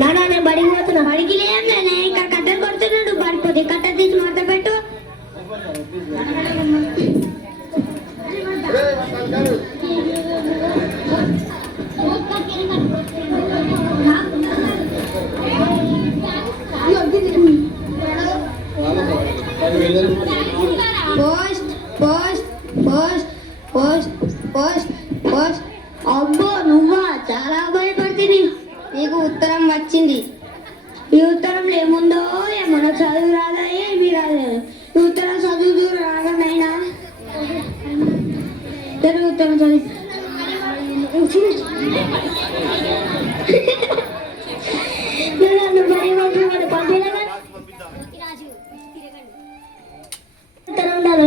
నానా నేను బడికి పోతున్నా. బడికి లేదే ఇక్కడ కట్టెలు కొడుతున్నాడు. పడిపోతే కట్టెలు తీసి మడత పెట్టు. Post post post post post post. అబ్బో నువ్వా? చాలా భయపడుతుంది. నీకు ఉత్తరం వచ్చింది. ఈ ఉత్తరంలో ఏముందో ఏమన్నా చదువు రాదా? ఏమి రాదా? ఈ ఉత్తరం చదువు రాదనైనా తెలుగు ఉత్తరం చదివి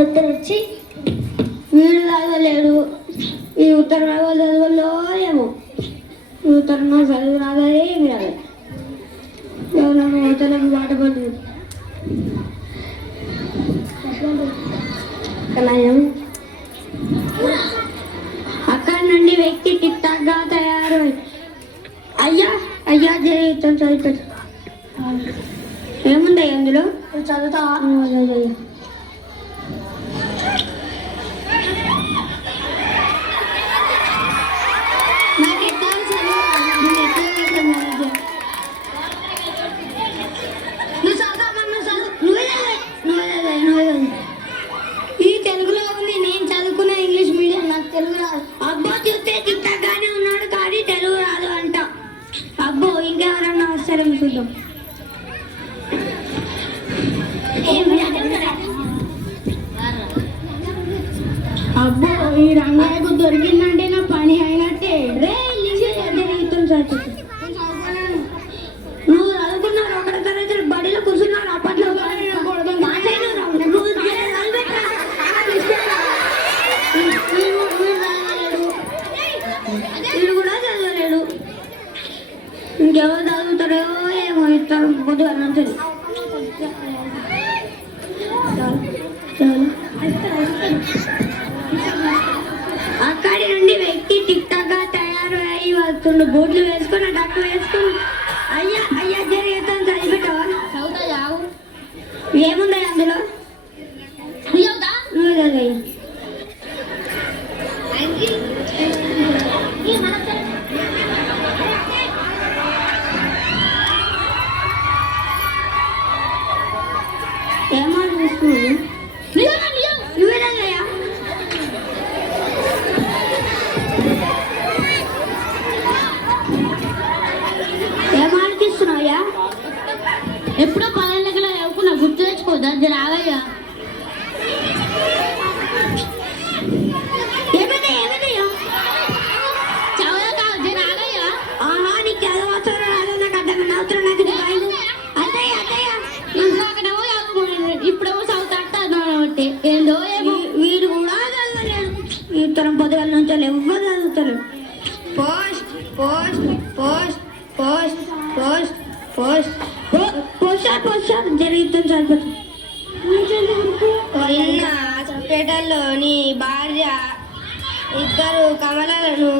ఉత్తరం వచ్చి వీడు రాగలేడు. ఈ ఉత్తరం చదువులో ఏమో ఈ ఉత్తరం చదువు రాదా? ఏమి రాదు. ఎవరన్నా ఉత్తరం పాట పడుతుంది. అక్కడ నుండి వ్యక్తి టిక్ టాక్ గా తయారు. అయ్యా అయ్యా జీవితం చదువుతాడు. ఏముంది అందులో? చదువుతా. ఈ తెలుగులో ఉంది. నేను చదువుకున్న ఇంగ్లీష్ మీడియం, నాకు తెలుగు రాదు. అబ్బో చూస్తే తిట్టగానే ఉన్నాడు కానీ తెలుగు రాదు అంట. అబ్బో ఇంకెవరన్నా వస్తారేమో చూద్దాం. అబ్బో ఈ రంగయ్యకు దొరికిందంటే నా పని అయినట్టే. రే నువ్వు చదువుకున్నాడు ఒకటి తరగతి బడిలో కూర్చున్నాడు. అప్పట్లో వీడు కూడా చదవలేడు. ఇంకెవరు చదువుతారో ఏమో. ఇస్తారు పొద్దుగా నుంచి అక్కడి నుండి వ్యక్తి టిక్ టాక్ గా తయారు అయ్యి వస్తుండు. బూట్లు వేసుకుని డక్కు వేసుకుని అయ్యా అయ్యా జరిగేస్తాను చదివిపెట్టావా? ఏముంది అందులో? నువ్వు చదివయ్యా. ఏమాట చూస్తున్నావు? నువ్వేదయ్యా? ఏమాడిస్తున్నావయ్యా? ఎప్పుడో 10 లెక్కలు చదువుకున్నా, గుర్తు తెచ్చుకోదా? రావయ్యా. ఇప్పుడేమో చదువుతాడు. ఏందో వీడు కూడా చదవలేడు. ఈ తరం పొద్దుగల నుంచి ఎవ్వరు చదువుతారు. Post post post post post post poster poster జరుగుతుంది. చదువుతుంది. నిన్న హాస్పిటల్లో నీ భార్య ఇద్దరు కమలను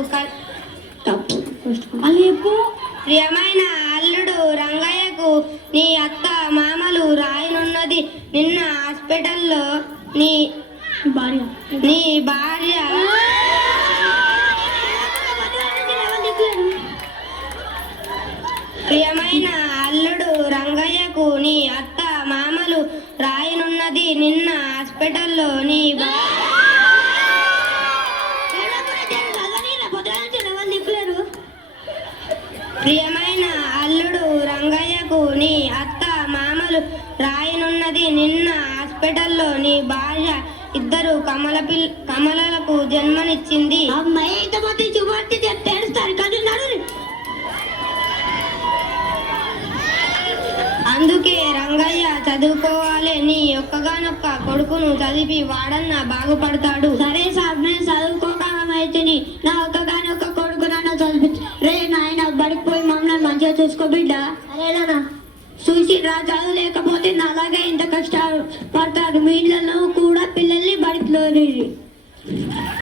ప్రియమైన అల్లుడు రంగయ్యకు నీ అత్త మామలు రాయనున్నది. నిన్న హాస్పిటల్లో నీ భార్య ప్రియమైన అల్లుడు రంగయ్యకు నీ అత్త మామలు రాయనున్నది. నిన్న హాస్పిటల్లో నీ ప్రియమైన అల్లుడు రంగయ్యకు నీ అత్త మామలు రాయనున్నది. నిన్న హాస్పిటల్లో నీ భార్య ఇద్దరు కమలలకు జన్మనిచ్చింది. అమ్మాయి ఇంతమంది శుభార్తి తెలుస్తారు కదా. అందుకే రంగయ్య చదువుకోవాలి. నీ ఒక్కగానొక్క కొడుకును చదివి వాడన్నా బాగుపడతాడు. సరే సార్ నేను చదువుకోకమైతిని. నా ఒక్కగానొక్క కొడుకు నన్ను చదివి. రే నాయన బడికి పోయి మమ్మల్ని మంచిగా చూసుకో బిడ్డ. అరేనా చూసి రా. చదువు లేకపోతే అలాగే ఇంత కష్టాలు పడతారు. మీ ఇళ్ళలో కూడా పిల్లల్ని బడికి